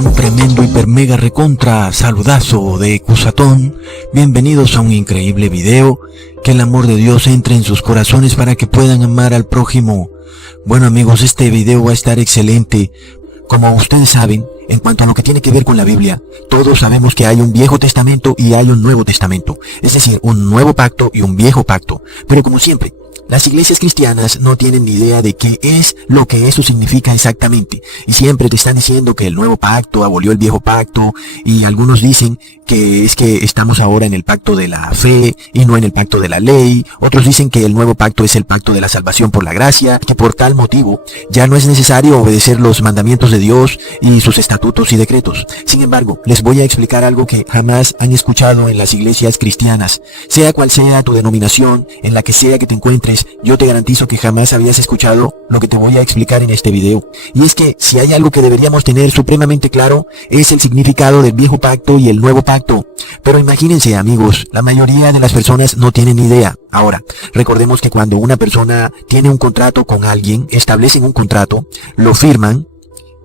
un tremendo hiper mega recontra saludazo de Cusatón. Bienvenidos a un increíble video. Que el amor de Dios entre en sus corazones para que puedan amar al prójimo. Bueno amigos, este video va a estar excelente. Como ustedes saben, en cuanto a lo que tiene que ver con la Biblia, todos sabemos que hay un Viejo Testamento y hay un Nuevo Testamento. Es decir, un Nuevo Pacto y un Viejo Pacto. Pero como siempre, las iglesias cristianas no tienen ni idea de qué es lo que eso significa exactamente. Y siempre te están diciendo que el Nuevo Pacto abolió el Viejo Pacto. Y algunos dicen que es que estamos ahora en el pacto de la fe y no en el pacto de la ley. Otros dicen que el Nuevo Pacto es el pacto de la salvación por la gracia, que por tal motivo ya no es necesario obedecer los mandamientos de Dios y sus estatutos y decretos. Sin embargo, les voy a explicar algo que jamás han escuchado en las iglesias cristianas. Sea cual sea tu denominación, en la que sea que te encuentres, yo te garantizo que jamás habías escuchado lo que te voy a explicar en este video. Y es que si hay algo que deberíamos tener supremamente claro, es el significado del Viejo Pacto y el Nuevo Pacto. Pero imagínense amigos, la mayoría de las personas no tienen idea. Ahora, recordemos que cuando una persona tiene un contrato con alguien, establecen un contrato, lo firman,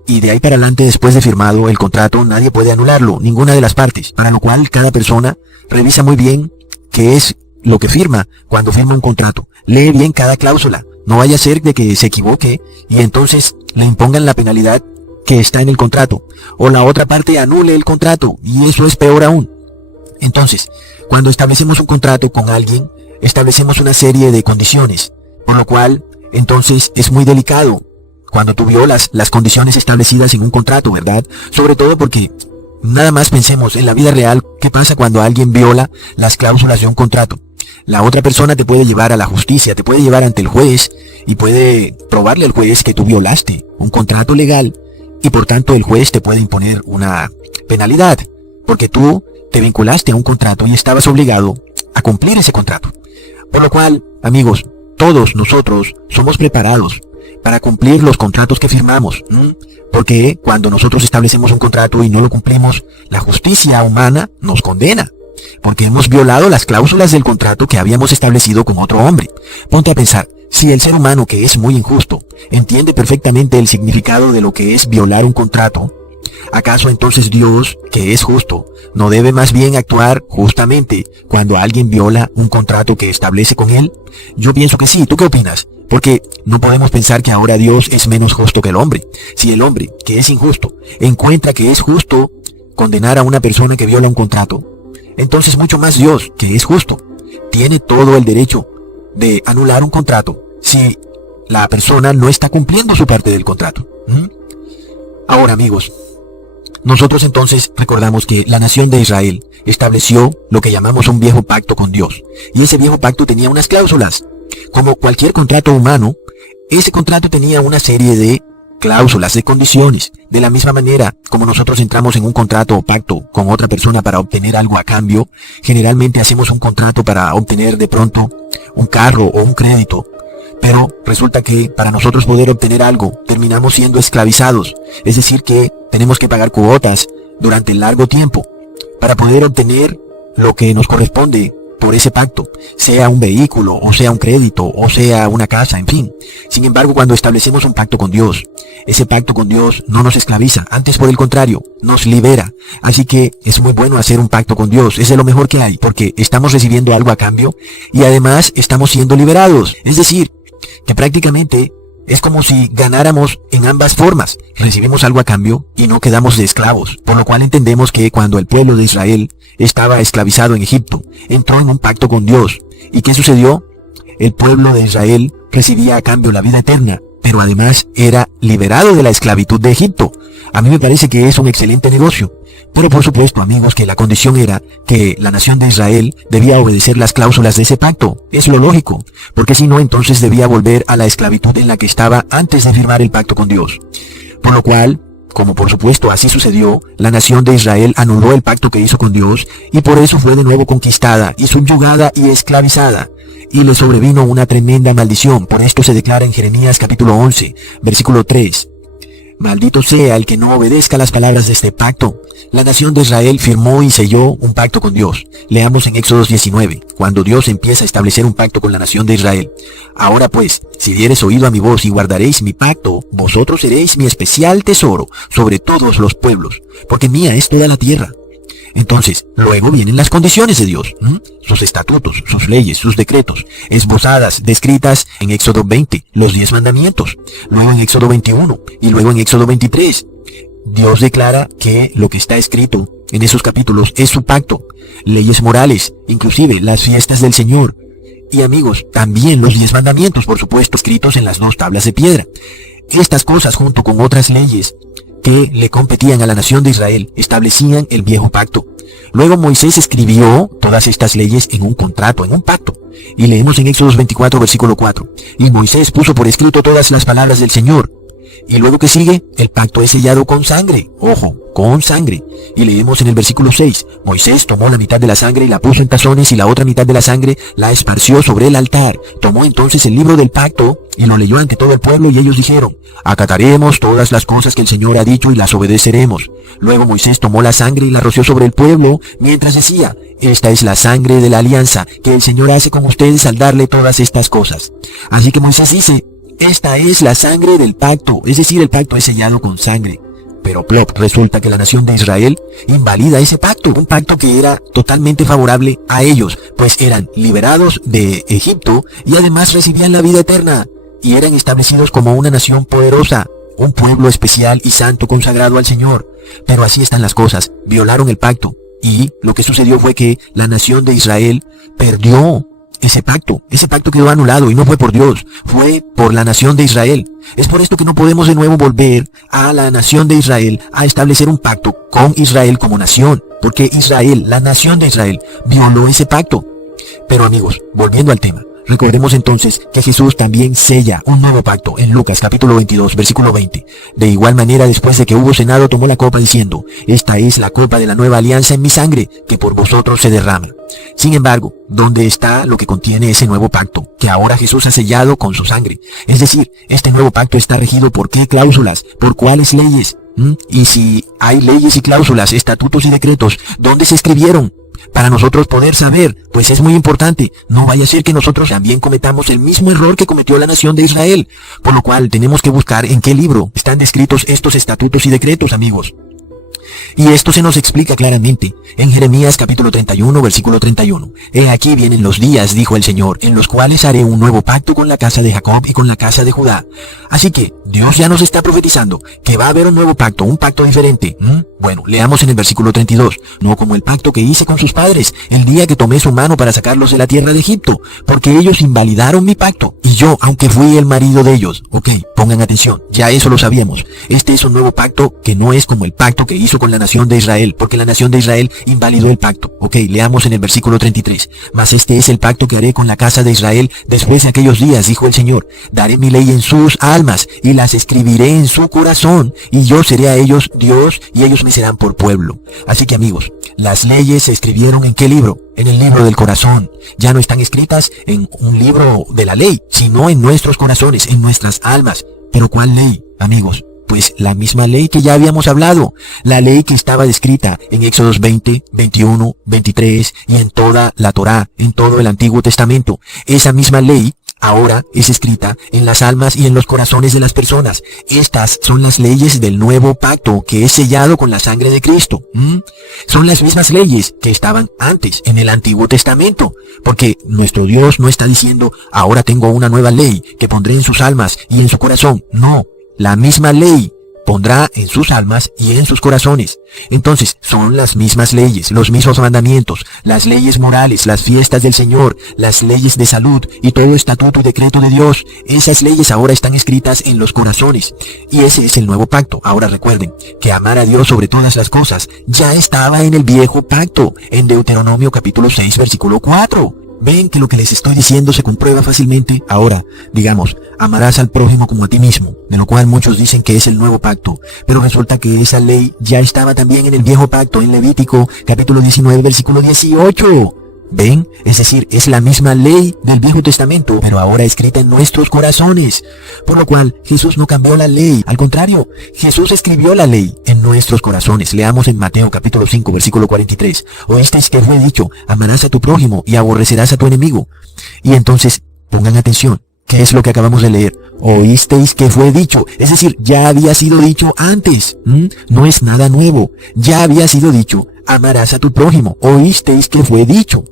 y de ahí para adelante, después de firmado el contrato, nadie puede anularlo, ninguna de las partes. Para lo cual, cada persona revisa muy bien qué es lo que firma cuando firma un contrato. Lee bien cada cláusula. No vaya a ser de que se equivoque y entonces le impongan la penalidad que está en el contrato. O la otra parte anule el contrato y eso es peor aún. Entonces, cuando establecemos un contrato con alguien, establecemos una serie de condiciones. Por lo cual, entonces es muy delicado cuando tú violas las condiciones establecidas en un contrato, ¿verdad? Sobre todo porque nada más pensemos en la vida real, ¿qué pasa cuando alguien viola las cláusulas de un contrato? La otra persona te puede llevar a la justicia, te puede llevar ante el juez y puede probarle al juez que tú violaste un contrato legal y por tanto el juez te puede imponer una penalidad porque tú te vinculaste a un contrato y estabas obligado a cumplir ese contrato. Por lo cual, amigos, todos nosotros somos preparados para cumplir los contratos que firmamos, porque cuando nosotros establecemos un contrato y no lo cumplimos, la justicia humana nos condena, porque hemos violado las cláusulas del contrato que habíamos establecido con otro hombre. Ponte a pensar, si el ser humano, que es muy injusto, entiende perfectamente el significado de lo que es violar un contrato, ¿acaso entonces Dios, que es justo, no debe más bien actuar justamente cuando alguien viola un contrato que establece con él? Yo pienso que sí. ¿Tú qué opinas? Porque no podemos pensar que ahora Dios es menos justo que el hombre. Si el hombre, que es injusto, encuentra que es justo condenar a una persona que viola un contrato, entonces mucho más Dios, que es justo, tiene todo el derecho de anular un contrato si la persona no está cumpliendo su parte del contrato. Ahora amigos, nosotros entonces recordamos que la nación de Israel estableció lo que llamamos un viejo pacto con Dios. Y ese viejo pacto tenía unas cláusulas. Como cualquier contrato humano, ese contrato tenía una serie de cláusulas, de condiciones. De la misma manera, como nosotros entramos en un contrato o pacto con otra persona para obtener algo a cambio, generalmente hacemos un contrato para obtener de pronto un carro o un crédito. Pero resulta que para nosotros poder obtener algo, terminamos siendo esclavizados. Es decir que tenemos que pagar cuotas durante largo tiempo para poder obtener lo que nos corresponde por ese pacto, sea un vehículo, o sea un crédito, o sea una casa, en fin. Sin embargo, cuando establecemos un pacto con Dios, ese pacto con Dios no nos esclaviza, antes por el contrario, nos libera. Así que es muy bueno hacer un pacto con Dios, es de lo mejor que hay, porque estamos recibiendo algo a cambio y además estamos siendo liberados. Es decir, que prácticamente es como si ganáramos en ambas formas. Recibimos algo a cambio y no quedamos de esclavos. Por lo cual entendemos que cuando el pueblo de Israel estaba esclavizado en Egipto, entró en un pacto con Dios. ¿Y qué sucedió? El pueblo de Israel recibía a cambio la vida eterna, pero además era liberado de la esclavitud de Egipto. A mí me parece que es un excelente negocio. Pero por supuesto, amigos, que la condición era que la nación de Israel debía obedecer las cláusulas de ese pacto. Es lo lógico, porque si no, entonces debía volver a la esclavitud en la que estaba antes de firmar el pacto con Dios. Por lo cual, como por supuesto así sucedió, la nación de Israel anuló el pacto que hizo con Dios y por eso fue de nuevo conquistada y subyugada y esclavizada. Y le sobrevino una tremenda maldición. Por esto se declara en Jeremías capítulo 11, versículo 3. Maldito sea el que no obedezca las palabras de este pacto. La nación de Israel firmó y selló un pacto con Dios. Leamos en Éxodo 19, cuando Dios empieza a establecer un pacto con la nación de Israel. Ahora pues, si diereis oído a mi voz y guardaréis mi pacto, vosotros seréis mi especial tesoro sobre todos los pueblos, porque mía es toda la tierra. Entonces, luego vienen las condiciones de Dios, sus estatutos, sus leyes, sus decretos, esbozadas, descritas en Éxodo 20, los 10 mandamientos, luego en Éxodo 21 y luego en Éxodo 23. Dios declara que lo que está escrito en esos capítulos es su pacto, leyes morales, inclusive las fiestas del Señor. Y amigos, también los 10 mandamientos, por supuesto, escritos en las 2 tablas de piedra. Estas cosas, junto con otras leyes que le competían a la nación de Israel, establecían el viejo pacto. Luego Moisés escribió todas estas leyes en un contrato, en un pacto. Y leemos en Éxodo 24, versículo 4. Y Moisés puso por escrito todas las palabras del Señor. Y luego que sigue, el pacto es sellado con sangre. Ojo, con sangre. Y leemos en el versículo 6. Moisés tomó la mitad de la sangre y la puso en tazones y la otra mitad de la sangre la esparció sobre el altar. Tomó entonces el libro del pacto y lo leyó ante todo el pueblo y ellos dijeron: acataremos todas las cosas que el Señor ha dicho y las obedeceremos. Luego Moisés tomó la sangre y la roció sobre el pueblo mientras decía: esta es la sangre de la alianza que el Señor hace con ustedes al darle todas estas cosas. Así que Moisés dice: esta es la sangre del pacto, es decir, el pacto es sellado con sangre. Pero plop, resulta que la nación de Israel invalida ese pacto, un pacto que era totalmente favorable a ellos, pues eran liberados de Egipto y además recibían la vida eterna, y eran establecidos como una nación poderosa, un pueblo especial y santo consagrado al Señor. Pero así están las cosas, violaron el pacto, y lo que sucedió fue que la nación de Israel perdió ese pacto quedó anulado y no fue por Dios, fue por la nación de Israel. Es por esto que no podemos de nuevo volver a la nación de Israel a establecer un pacto con Israel como nación, porque Israel, la nación de Israel, violó ese pacto. Pero amigos, volviendo al tema, recordemos entonces que Jesús también sella un nuevo pacto en Lucas capítulo 22, versículo 20. De igual manera, después de que hubo cenado, tomó la copa diciendo: esta es la copa de la nueva alianza en mi sangre, que por vosotros se derrama. Sin embargo, ¿dónde está lo que contiene ese nuevo pacto, que ahora Jesús ha sellado con su sangre? Es decir, este nuevo pacto está regido por ¿qué cláusulas? ¿Por cuáles leyes? Y si hay leyes y cláusulas, estatutos y decretos, ¿dónde se escribieron? Para nosotros poder saber, pues es muy importante. No vaya a ser que nosotros también cometamos el mismo error que cometió la nación de Israel. Por lo cual tenemos que buscar en qué libro están descritos estos estatutos y decretos, amigos. Y esto se nos explica claramente en Jeremías capítulo 31, versículo 31. He aquí vienen los días, dijo el Señor, en los cuales haré un nuevo pacto con la casa de Jacob y con la casa de Judá. Así que Dios ya nos está profetizando que va a haber un nuevo pacto, un pacto diferente. Bueno, leamos en el versículo 32. No como el pacto que hice con sus padres el día que tomé su mano para sacarlos de la tierra de Egipto, porque ellos invalidaron mi pacto, y yo, aunque fui el marido de ellos. Ok, pongan atención, ya eso lo sabíamos. Este es un nuevo pacto que no es como el pacto que hizo con la nación de Israel, porque la nación de Israel invalidó el pacto. Ok, leamos en el versículo 33. Mas este es el pacto que haré con la casa de Israel después de aquellos días, dijo el Señor. Daré mi ley en sus almas y las escribiré en su corazón, y yo seré a ellos Dios y ellos me serán por pueblo. Así que amigos, las leyes se escribieron ¿en qué libro? En el libro del corazón. Ya no están escritas en un libro de la ley, sino en nuestros corazones, en nuestras almas. ¿Pero cuál ley, amigos? Pues la misma ley que ya habíamos hablado, la ley que estaba descrita en Éxodos 20, 21, 23 y en toda la Torá, en todo el Antiguo Testamento. Esa misma ley ahora es escrita en las almas y en los corazones de las personas. Estas son las leyes del nuevo pacto que es sellado con la sangre de Cristo. Son las mismas leyes que estaban antes en el Antiguo Testamento, porque nuestro Dios no está diciendo: ahora tengo una nueva ley que pondré en sus almas y en su corazón. No. La misma ley pondrá en sus almas y en sus corazones. Entonces, son las mismas leyes, los mismos mandamientos, las leyes morales, las fiestas del Señor, las leyes de salud y todo estatuto y decreto de Dios. Esas leyes ahora están escritas en los corazones. Y ese es el nuevo pacto. Ahora recuerden que amar a Dios sobre todas las cosas ya estaba en el viejo pacto, en Deuteronomio capítulo 6, versículo 4. Ven que lo que les estoy diciendo se comprueba fácilmente. Ahora, digamos, amarás al prójimo como a ti mismo, de lo cual muchos dicen que es el nuevo pacto, pero resulta que esa ley ya estaba también en el viejo pacto, en Levítico, capítulo 19, versículo 18. ¿Ven? Es decir, es la misma ley del Viejo Testamento, pero ahora escrita en nuestros corazones. Por lo cual, Jesús no cambió la ley. Al contrario, Jesús escribió la ley en nuestros corazones. Leamos en Mateo capítulo 5, versículo 43. Oísteis que fue dicho, amarás a tu prójimo y aborrecerás a tu enemigo. Y entonces, pongan atención. ¿Qué es lo que acabamos de leer? Oísteis que fue dicho. Es decir, ya había sido dicho antes. No es nada nuevo. Ya había sido dicho, amarás a tu prójimo. Oísteis que fue dicho.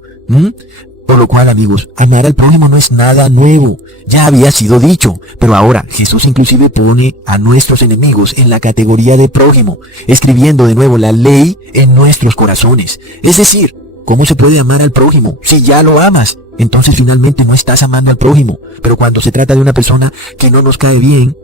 Por lo cual, amigos, amar al prójimo no es nada nuevo. Ya había sido dicho. Pero ahora, Jesús inclusive pone a nuestros enemigos en la categoría de prójimo, escribiendo de nuevo la ley en nuestros corazones. Es decir, ¿cómo se puede amar al prójimo si ya lo amas? Entonces finalmente no estás amando al prójimo. Pero cuando se trata de una persona que no nos cae bien,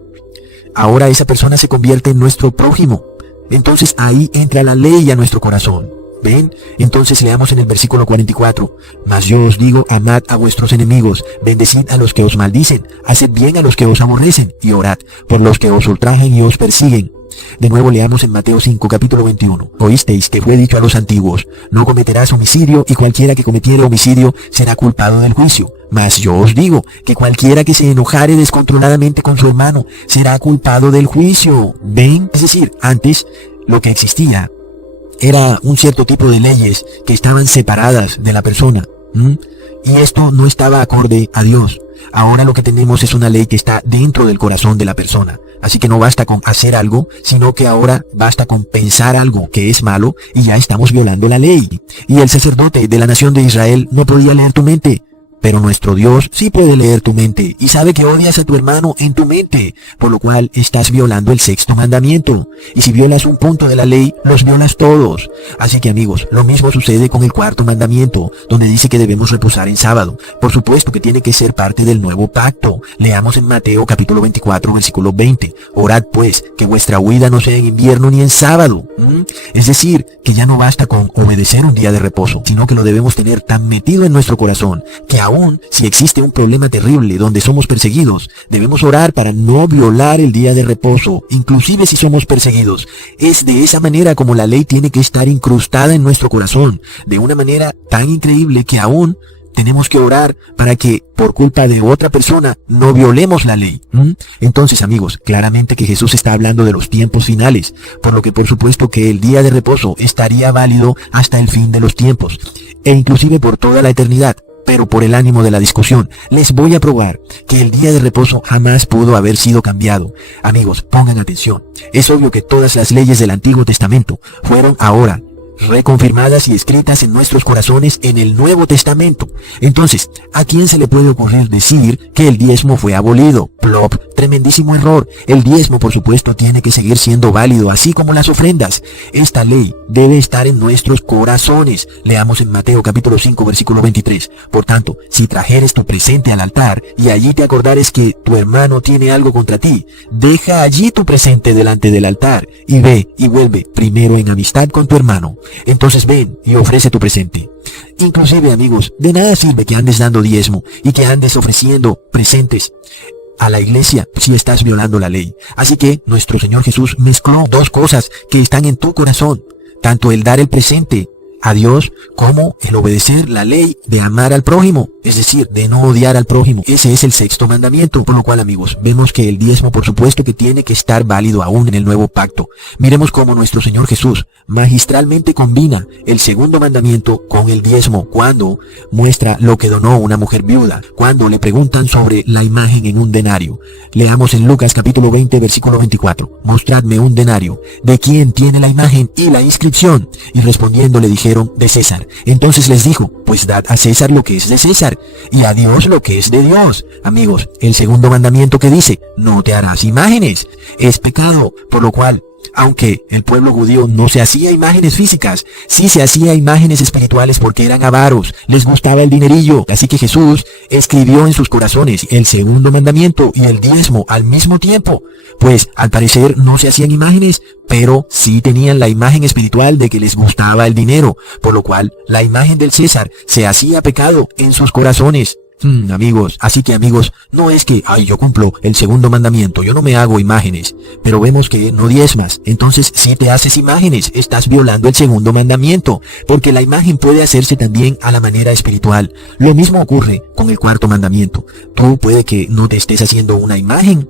ahora esa persona se convierte en nuestro prójimo. Entonces ahí entra la ley a nuestro corazón. ¿Ven? Entonces leamos en el versículo 44. Mas yo os digo, amad a vuestros enemigos, bendecid a los que os maldicen, haced bien a los que os aborrecen, y orad por los que os ultrajan y os persiguen. De nuevo leamos en Mateo 5, capítulo 21. Oísteis que fue dicho a los antiguos, no cometerás homicidio, y cualquiera que cometiere homicidio será culpado del juicio. Mas yo os digo que cualquiera que se enojare descontroladamente con su hermano será culpado del juicio. ¿Ven? Es decir, antes lo que existía era un cierto tipo de leyes que estaban separadas de la persona. Y esto no estaba acorde a Dios. Ahora lo que tenemos es una ley que está dentro del corazón de la persona. Así que no basta con hacer algo, sino que ahora basta con pensar algo que es malo y ya estamos violando la ley. Y el sacerdote de la nación de Israel no podía leer tu mente. Pero nuestro Dios sí puede leer tu mente y sabe que odias a tu hermano en tu mente, por lo cual estás violando el 6º mandamiento. Y si violas un punto de la ley, los violas todos. Así que amigos, lo mismo sucede con el 4º mandamiento, donde dice que debemos reposar en sábado. Por supuesto que tiene que ser parte del nuevo pacto. Leamos en Mateo capítulo 24, versículo 20. Orad pues, que vuestra huida no sea en invierno ni en sábado. Es decir, que ya no basta con obedecer un día de reposo, sino que lo debemos tener tan metido en nuestro corazón, que aún si existe un problema terrible donde somos perseguidos, debemos orar para no violar el día de reposo, inclusive si somos perseguidos. Es de esa manera como la ley tiene que estar incrustada en nuestro corazón, de una manera tan increíble que aún tenemos que orar para que, por culpa de otra persona, no violemos la ley. Entonces, amigos, claramente que Jesús está hablando de los tiempos finales, por lo que por supuesto que el día de reposo estaría válido hasta el fin de los tiempos, e inclusive por toda la eternidad. Pero por el ánimo de la discusión, les voy a probar que el día de reposo jamás pudo haber sido cambiado. Amigos, pongan atención. Es obvio que todas las leyes del Antiguo Testamento fueron ahora reconfirmadas y escritas en nuestros corazones en el Nuevo Testamento. Entonces, ¿a quién se le puede ocurrir decir que el diezmo fue abolido? Plop, tremendísimo error. El diezmo, por supuesto, tiene que seguir siendo válido, así como las ofrendas. Esta ley debe estar en nuestros corazones. Leamos en Mateo capítulo 5, versículo 23. Por tanto, si trajeres tu presente al altar y allí te acordares que tu hermano tiene algo contra ti, deja allí tu presente delante del altar y ve y vuelve primero en amistad con tu hermano. Entonces ven y ofrece tu presente. Inclusive, amigos, de nada sirve que andes dando diezmo y que andes ofreciendo presentes a la iglesia si estás violando la ley. Así que nuestro Señor Jesús mezcló dos cosas que están en tu corazón, tanto el dar el presente a Dios como el obedecer la ley de amar al prójimo, es decir, de no odiar al prójimo. Ese es el 6º mandamiento, por lo cual, amigos, vemos que el diezmo por supuesto que tiene que estar válido aún en el nuevo pacto. Miremos cómo nuestro Señor Jesús magistralmente combina el 2º mandamiento con el diezmo cuando muestra lo que donó una mujer viuda, cuando le preguntan sobre la imagen en un denario. Leamos en Lucas capítulo 20 versículo 24. Mostradme un denario. ¿De quién tiene la imagen y la inscripción? Y respondiendo le dijeron, de César. Entonces les dijo, pues dad a César lo que es de César y a Dios lo que es de Dios. Amigos, el 2º mandamiento que dice, no te harás imágenes, es pecado, por lo cual, aunque el pueblo judío no se hacía imágenes físicas, sí se hacía imágenes espirituales porque eran avaros, les gustaba el dinerillo. Así que Jesús escribió en sus corazones el 2º mandamiento y el diezmo al mismo tiempo. Pues al parecer no se hacían imágenes, pero sí tenían la imagen espiritual de que les gustaba el dinero, por lo cual la imagen del César se hacía pecado en sus corazones. Amigos, así que amigos, no es que, yo cumplo el segundo mandamiento, yo no me hago imágenes, pero vemos que no diezmas, entonces si te haces imágenes, estás violando el segundo mandamiento, porque la imagen puede hacerse también a la manera espiritual. Lo mismo ocurre con el cuarto mandamiento. Tú puede que no te estés haciendo una imagen,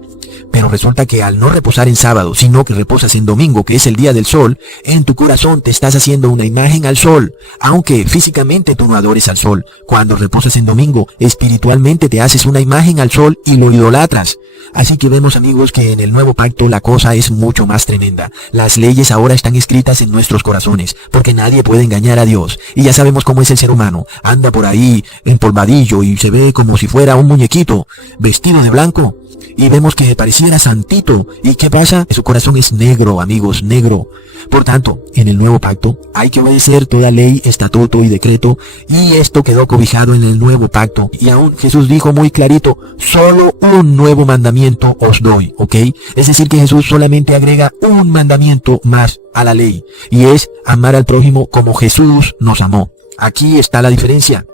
pero resulta que al no reposar en sábado, sino que reposas en domingo, que es el día del sol, en tu corazón te estás haciendo una imagen al sol, aunque físicamente tú no adores al sol. Cuando reposas en domingo, espiritualmente te haces una imagen al sol y lo idolatras. Así que vemos, amigos, que en el nuevo pacto la cosa es mucho más tremenda. Las leyes ahora están escritas en nuestros corazones, porque nadie puede engañar a Dios. Y ya sabemos cómo es el ser humano. Anda por ahí empolvadillo y se ve como si fuera un muñequito, vestido de blanco. Y vemos que pareciera santito. ¿Y qué pasa? Su corazón es negro, amigos, negro. Por tanto, en el nuevo pacto hay que obedecer toda ley, estatuto y decreto, y esto quedó cobijado en el nuevo pacto. Y aún Jesús dijo muy clarito, solo un nuevo mandamiento os doy, ¿ok? Es decir que Jesús solamente agrega un mandamiento más a la ley, y es amar al prójimo como Jesús nos amó. Aquí está la diferencia,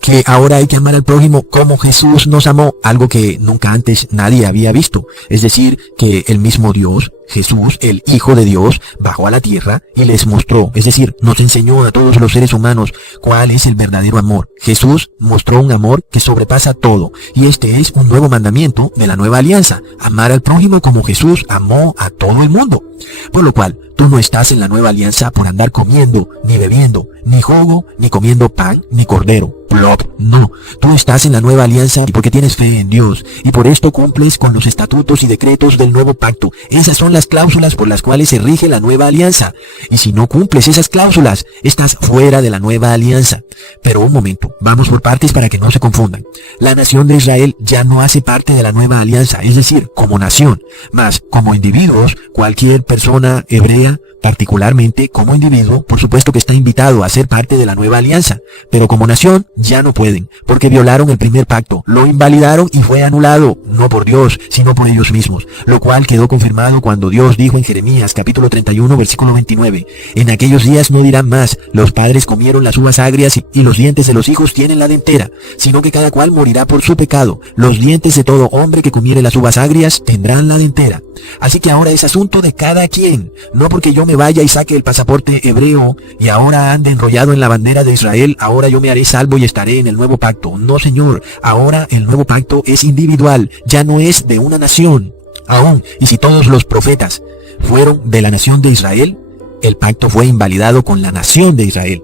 que ahora hay que amar al prójimo como Jesús nos amó, algo que nunca antes nadie había visto. Es decir, que el mismo Dios, Jesús, el Hijo de Dios, bajó a la tierra y les mostró, es decir, nos enseñó a todos los seres humanos cuál es el verdadero amor. Jesús mostró un amor que sobrepasa todo, y este es un nuevo mandamiento de la nueva alianza, amar al prójimo como Jesús amó a todo el mundo. Por lo cual, tú no estás en la nueva alianza por andar comiendo, ni bebiendo, ni jugo, ni comiendo pan, ni cordero. Plop, no. Tú estás en la nueva alianza porque tienes fe en Dios, y por esto cumples con los estatutos y decretos del nuevo pacto. Esas son las cláusulas por las cuales se rige la nueva alianza. Y si no cumples esas cláusulas, estás fuera de la nueva alianza. Pero un momento, vamos por partes para que no se confundan. La nación de Israel ya no hace parte de la nueva alianza, es decir, como nación, mas como individuos, cualquier persona hebrea, particularmente como individuo, por supuesto que está invitado a ser parte de la nueva alianza, pero como nación ya no pueden, porque violaron el primer pacto, lo invalidaron y fue anulado, no por Dios, sino por ellos mismos, lo cual quedó confirmado cuando Dios dijo en Jeremías capítulo 31 versículo 29, en aquellos días no dirán más, los padres comieron las uvas agrias y los dientes de los hijos tienen la dentera, sino que cada cual morirá por su pecado, los dientes de todo hombre que comiere las uvas agrias tendrán la dentera. Así que ahora es asunto de cada quien, no porque yo me vaya y saque el pasaporte hebreo y ahora ande enrollado en la bandera de Israel, ahora yo me haré salvo y estaré en el nuevo pacto. No, señor, ahora el nuevo pacto es individual, ya no es de una nación. Aún, y si todos los profetas fueron de la nación de Israel, el pacto fue invalidado con la nación de Israel.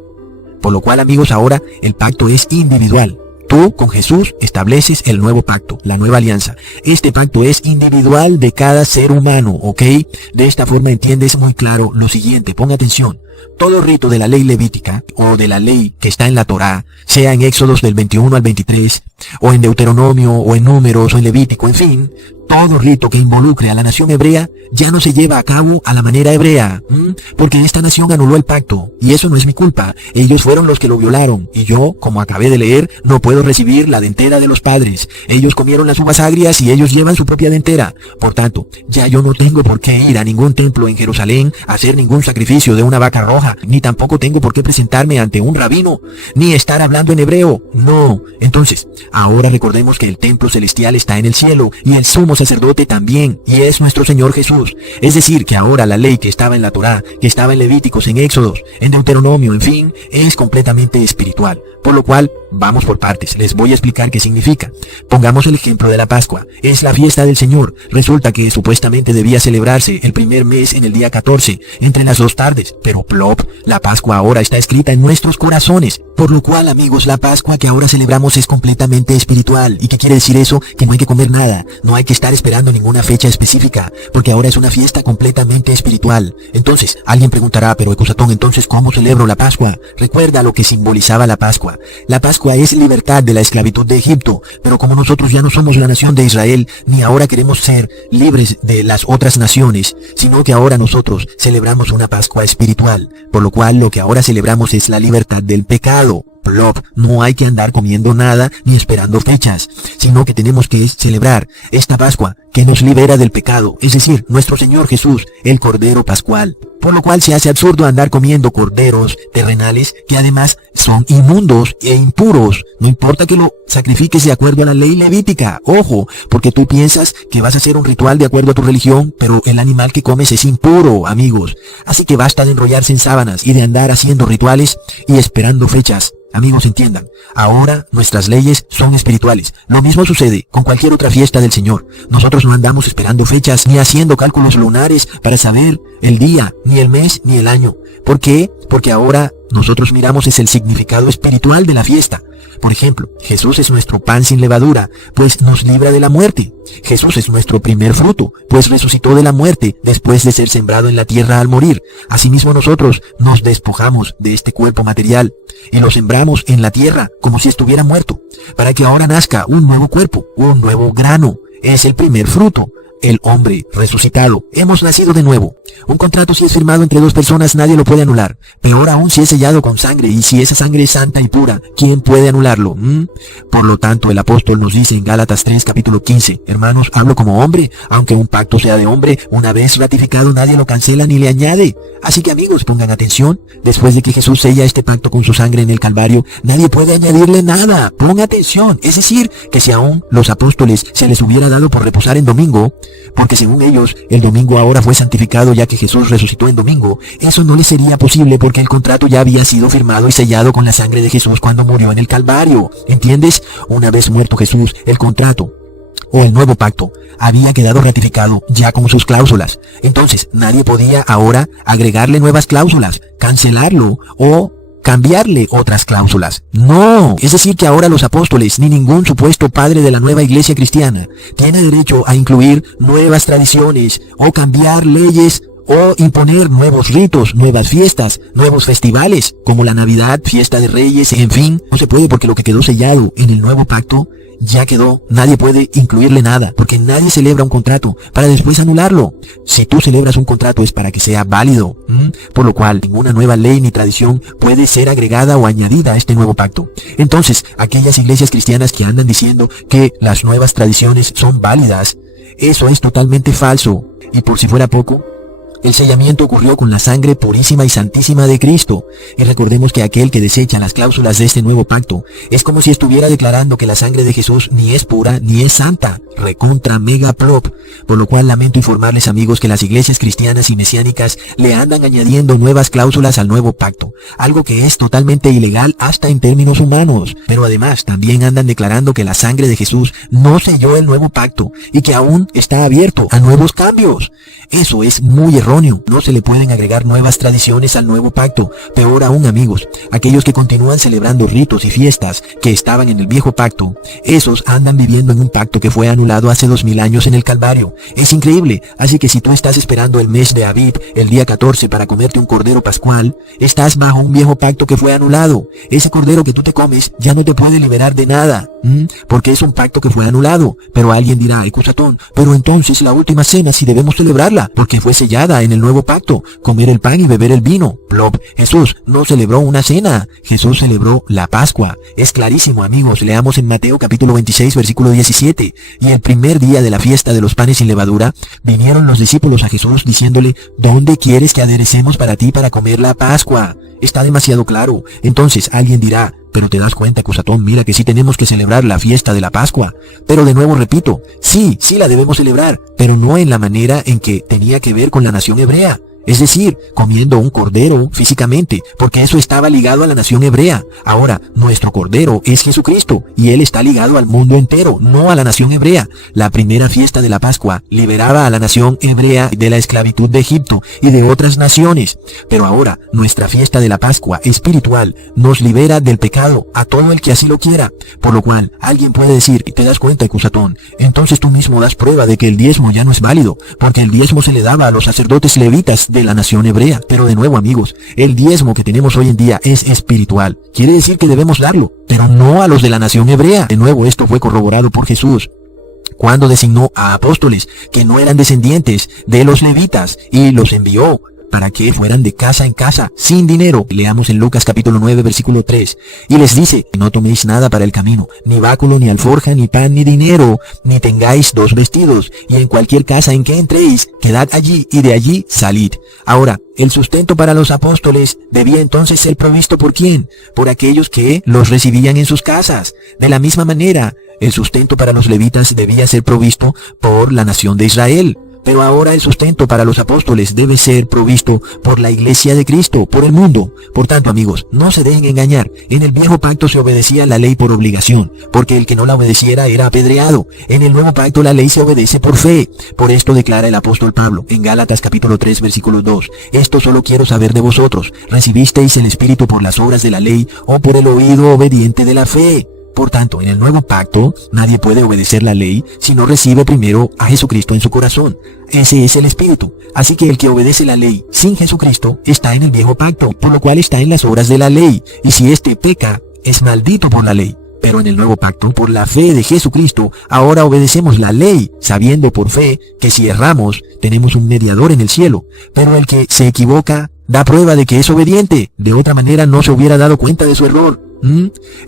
Por lo cual, amigos, ahora el pacto es individual. Tú con Jesús estableces el nuevo pacto, la nueva alianza. Este pacto es individual de cada ser humano, ¿ok? De esta forma entiendes muy claro lo siguiente, pon atención. Todo rito de la ley levítica o de la ley que está en la Torá, sea en Éxodos del 21 al 23, o en Deuteronomio, o en Números, o en Levítico, en fin, todo rito que involucre a la nación hebrea ya no se lleva a cabo a la manera hebrea, porque esta nación anuló el pacto, y eso no es mi culpa, ellos fueron los que lo violaron, y yo, como acabé de leer, no puedo recibir la dentera de los padres, ellos comieron las uvas agrias y ellos llevan su propia dentera, por tanto, ya yo no tengo por qué ir a ningún templo en Jerusalén a hacer ningún sacrificio de una vaca roja, ni tampoco tengo por qué presentarme ante un rabino, ni estar hablando en hebreo, no. Entonces, ahora recordemos que el templo celestial está en el cielo, y el sumo sacerdote también, y es nuestro Señor Jesús. Es decir, que ahora la ley que estaba en la Torá, que estaba en Levíticos, en Éxodos, en Deuteronomio, en fin, es completamente espiritual. Por lo cual, vamos por partes, les voy a explicar qué significa. Pongamos el ejemplo de la Pascua. Es la fiesta del Señor. Resulta que supuestamente debía celebrarse el primer mes en el día 14, entre las 2 tardes. Pero plop, la Pascua ahora está escrita en nuestros corazones. Por lo cual, amigos, la Pascua que ahora celebramos es completamente espiritual. ¿Y qué quiere decir eso? Que no hay que comer nada. No hay que estar esperando ninguna fecha específica, porque ahora es una fiesta completamente espiritual. Entonces, alguien preguntará, pero Ecusatón, entonces, ¿cómo celebro la Pascua? Recuerda lo que simbolizaba la Pascua. La Pascua es libertad de la esclavitud de Egipto, pero como nosotros ya no somos la nación de Israel, ni ahora queremos ser libres de las otras naciones, sino que ahora nosotros celebramos una Pascua espiritual, por lo cual lo que ahora celebramos es la libertad del pecado. Plop, no hay que andar comiendo nada ni esperando fechas, sino que tenemos que celebrar esta Pascua que nos libera del pecado, es decir, nuestro Señor Jesús, el Cordero Pascual. por lo cual se hace absurdo andar comiendo corderos terrenales que además son inmundos e impuros. No importa que lo sacrifiques de acuerdo a la ley levítica, ojo, porque tú piensas que vas a hacer un ritual de acuerdo a tu religión, pero el animal que comes es impuro, amigos. Así que basta de enrollarse en sábanas y de andar haciendo rituales y esperando fechas. Amigos, entiendan, ahora nuestras leyes son espirituales. Lo mismo sucede con cualquier otra fiesta del Señor. Nosotros no andamos esperando fechas ni haciendo cálculos lunares para saber el día, ni el mes, ni el año. ¿Por qué? Porque ahora nosotros miramos es el significado espiritual de la fiesta. Por ejemplo, Jesús es nuestro pan sin levadura, pues nos libra de la muerte. Jesús es nuestro primer fruto, pues resucitó de la muerte después de ser sembrado en la tierra al morir. Asimismo nosotros nos despojamos de este cuerpo material y lo sembramos en la tierra como si estuviera muerto, para que ahora nazca un nuevo cuerpo, un nuevo grano. Es el primer fruto. El hombre resucitado. Hemos nacido de nuevo. Un contrato si es firmado entre dos personas nadie lo puede anular. Peor aún si es sellado con sangre, y si esa sangre es santa y pura, ¿quién puede anularlo? Por lo tanto, el apóstol nos dice en Gálatas 3, capítulo 15, hermanos, hablo como hombre, aunque un pacto sea de hombre, una vez ratificado nadie lo cancela ni le añade. Así que amigos, pongan atención, después de que Jesús sella este pacto con su sangre en el Calvario, nadie puede añadirle nada. Pongan atención, es decir, que si aún los apóstoles se les hubiera dado por reposar en domingo, porque según ellos, el domingo ahora fue santificado ya que Jesús resucitó en domingo, eso no les sería posible porque el contrato ya había sido firmado y sellado con la sangre de Jesús cuando murió en el Calvario. ¿Entiendes? Una vez muerto Jesús, el contrato o el nuevo pacto había quedado ratificado ya con sus cláusulas. Entonces, nadie podía ahora agregarle nuevas cláusulas, cancelarlo o cambiarle otras cláusulas. No, es decir que ahora los apóstoles ni ningún supuesto padre de la nueva iglesia cristiana tiene derecho a incluir nuevas tradiciones o cambiar leyes o imponer nuevos ritos, nuevas fiestas, nuevos festivales como la Navidad, fiesta de Reyes, en fin. No se puede porque lo que quedó sellado en el nuevo pacto ya quedó. Nadie puede incluirle nada, porque nadie celebra un contrato para después anularlo. Si tú celebras un contrato es para que sea válido, por lo cual ninguna nueva ley ni tradición puede ser agregada o añadida a este nuevo pacto. Entonces, aquellas iglesias cristianas que andan diciendo que las nuevas tradiciones son válidas, eso es totalmente falso. Y por si fuera poco, el sellamiento ocurrió con la sangre purísima y santísima de Cristo. Y recordemos que aquel que desecha las cláusulas de este nuevo pacto es como si estuviera declarando que la sangre de Jesús ni es pura ni es santa. Recontra mega plop. Por lo cual lamento informarles, amigos, que las iglesias cristianas y mesiánicas le andan añadiendo nuevas cláusulas al nuevo pacto. Algo que es totalmente ilegal hasta en términos humanos. Pero además también andan declarando que la sangre de Jesús no selló el nuevo pacto y que aún está abierto a nuevos cambios. Eso es muy erróneo. No se le pueden agregar nuevas tradiciones al nuevo pacto. Peor aún, amigos, aquellos que continúan celebrando ritos y fiestas que estaban en el viejo pacto, esos andan viviendo en un pacto que fue anulado hace 2000 años en el Calvario. Es increíble. Así que si tú estás esperando el mes de Aviv, el día 14, para comerte un cordero pascual, estás bajo un viejo pacto que fue anulado. Ese cordero que tú te comes ya no te puede liberar de nada, porque es un pacto que fue anulado. Pero alguien dirá, Ecusatón, pero entonces la última cena sí debemos celebrarla, porque fue sellada en el nuevo pacto, comer el pan y beber el vino. Plop. Jesús no celebró una cena, Jesús celebró la Pascua. Es clarísimo, amigos, leamos en Mateo capítulo 26, versículo 17. Y el primer día de la fiesta de los panes sin levadura, vinieron los discípulos a Jesús diciéndole, ¿dónde quieres que aderecemos para ti para comer la Pascua? Está demasiado claro. Entonces alguien dirá, pero te das cuenta, Ecusatón, mira que sí tenemos que celebrar la fiesta de la Pascua. Pero de nuevo repito, sí la debemos celebrar, pero no en la manera en que tenía que ver con la nación hebrea. Es decir, comiendo un cordero físicamente, porque eso estaba ligado a la nación hebrea. Ahora, nuestro cordero es Jesucristo, y Él está ligado al mundo entero, no a la nación hebrea. La primera fiesta de la Pascua liberaba a la nación hebrea de la esclavitud de Egipto y de otras naciones. Pero ahora, nuestra fiesta de la Pascua espiritual nos libera del pecado a todo el que así lo quiera. Por lo cual, alguien puede decir, y te das cuenta, Ecusatón, entonces tú mismo das prueba de que el diezmo ya no es válido, porque el diezmo se le daba a los sacerdotes levitas de la nación hebrea. Pero de nuevo, amigos, el diezmo que tenemos hoy en día es espiritual. Quiere decir que debemos darlo, pero no a los de la nación hebrea. De nuevo, esto fue corroborado por Jesús cuando designó a apóstoles que no eran descendientes de los levitas y los envió para que fueran de casa en casa, sin dinero. Leamos en Lucas capítulo 9, versículo 3. Y les dice, no toméis nada para el camino, ni báculo, ni alforja, ni pan, ni dinero, ni tengáis 2 vestidos, y en cualquier casa en que entréis, quedad allí, y de allí salid. Ahora, el sustento para los apóstoles debía entonces ser provisto ¿por quién? Por aquellos que los recibían en sus casas. De la misma manera, el sustento para los levitas debía ser provisto por la nación de Israel. Pero ahora el sustento para los apóstoles debe ser provisto por la iglesia de Cristo, por el mundo. Por tanto, amigos, no se dejen engañar. En el viejo pacto se obedecía la ley por obligación, porque el que no la obedeciera era apedreado. En el nuevo pacto la ley se obedece por fe. Por esto declara el apóstol Pablo en Gálatas capítulo 3, versículo 2. Esto solo quiero saber de vosotros. ¿Recibisteis el Espíritu por las obras de la ley o por el oído obediente de la fe? Por tanto, en el nuevo pacto, nadie puede obedecer la ley si no recibe primero a Jesucristo en su corazón. Ese es el Espíritu. Así que el que obedece la ley sin Jesucristo está en el viejo pacto, por lo cual está en las obras de la ley. Y si éste peca, es maldito por la ley. Pero en el nuevo pacto, por la fe de Jesucristo, ahora obedecemos la ley, sabiendo por fe que si erramos, tenemos un mediador en el cielo. Pero el que se equivoca, da prueba de que es obediente. De otra manera no se hubiera dado cuenta de su error.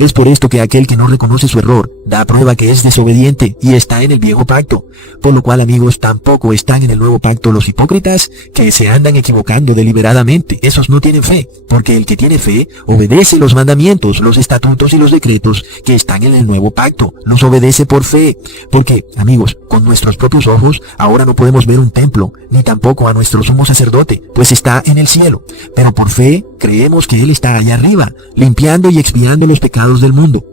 Es por esto que aquel que no reconoce su error da prueba que es desobediente y está en el viejo pacto. Por lo cual, amigos, tampoco están en el nuevo pacto los hipócritas que se andan equivocando deliberadamente. Esos no tienen fe, porque el que tiene fe obedece los mandamientos, los estatutos y los decretos que están en el nuevo pacto. Los obedece por fe. Porque, amigos, con nuestros propios ojos ahora no podemos ver un templo, ni tampoco a nuestro sumo sacerdote, pues está en el cielo. Pero por fe creemos que Él está allá arriba, limpiando y expiando los pecados del mundo.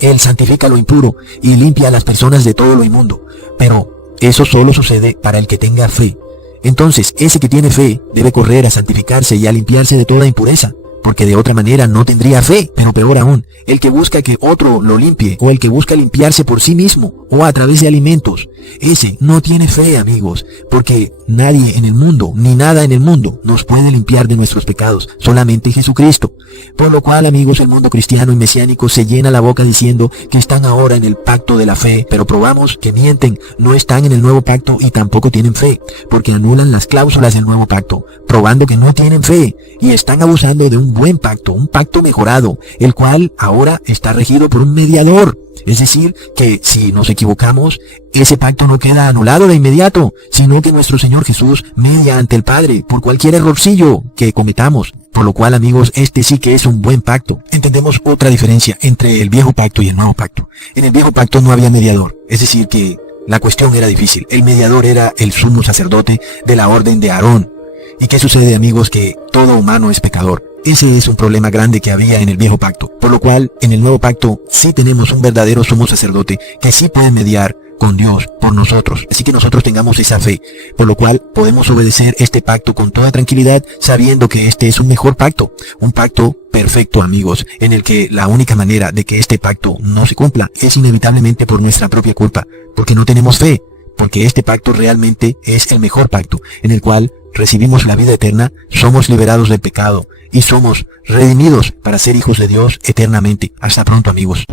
Él santifica lo impuro y limpia a las personas de todo lo inmundo. Pero eso solo sucede para el que tenga fe. Entonces, ese que tiene fe debe correr a santificarse y a limpiarse de toda impureza, porque de otra manera no tendría fe. Pero peor aún, el que busca que otro lo limpie, o el que busca limpiarse por sí mismo, o a través de alimentos, ese no tiene fe, amigos, porque nadie en el mundo, ni nada en el mundo, nos puede limpiar de nuestros pecados, solamente Jesucristo. Por lo cual, amigos, el mundo cristiano y mesiánico se llena la boca diciendo que están ahora en el pacto de la fe, pero probamos que mienten, no están en el nuevo pacto y tampoco tienen fe, porque anulan las cláusulas del nuevo pacto, probando que no tienen fe, y están abusando de un buen pacto, un pacto mejorado, el cual ahora está regido por un mediador. Es decir, que si nos equivocamos, ese pacto no queda anulado de inmediato, sino que nuestro Señor Jesús media ante el Padre por cualquier errorcillo que cometamos. Por lo cual, amigos, este sí que es un buen pacto. Entendemos otra diferencia entre el viejo pacto y el nuevo pacto. En el viejo pacto no había mediador, es decir que la cuestión era difícil. El mediador era el sumo sacerdote de la orden de Aarón. ¿Y qué sucede, amigos? Que todo humano es pecador. Ese es un problema grande que había en el viejo pacto. Por lo cual, en el nuevo pacto sí tenemos un verdadero sumo sacerdote que sí puede mediar con Dios por nosotros. Así que nosotros tengamos esa fe. Por lo cual podemos obedecer este pacto con toda tranquilidad, sabiendo que este es un mejor pacto. Un pacto perfecto, amigos, en el que la única manera de que este pacto no se cumpla es inevitablemente por nuestra propia culpa, porque no tenemos fe. Porque este pacto realmente es el mejor pacto, en el cual recibimos la vida eterna, somos liberados del pecado y somos redimidos para ser hijos de Dios eternamente. Hasta pronto, amigos.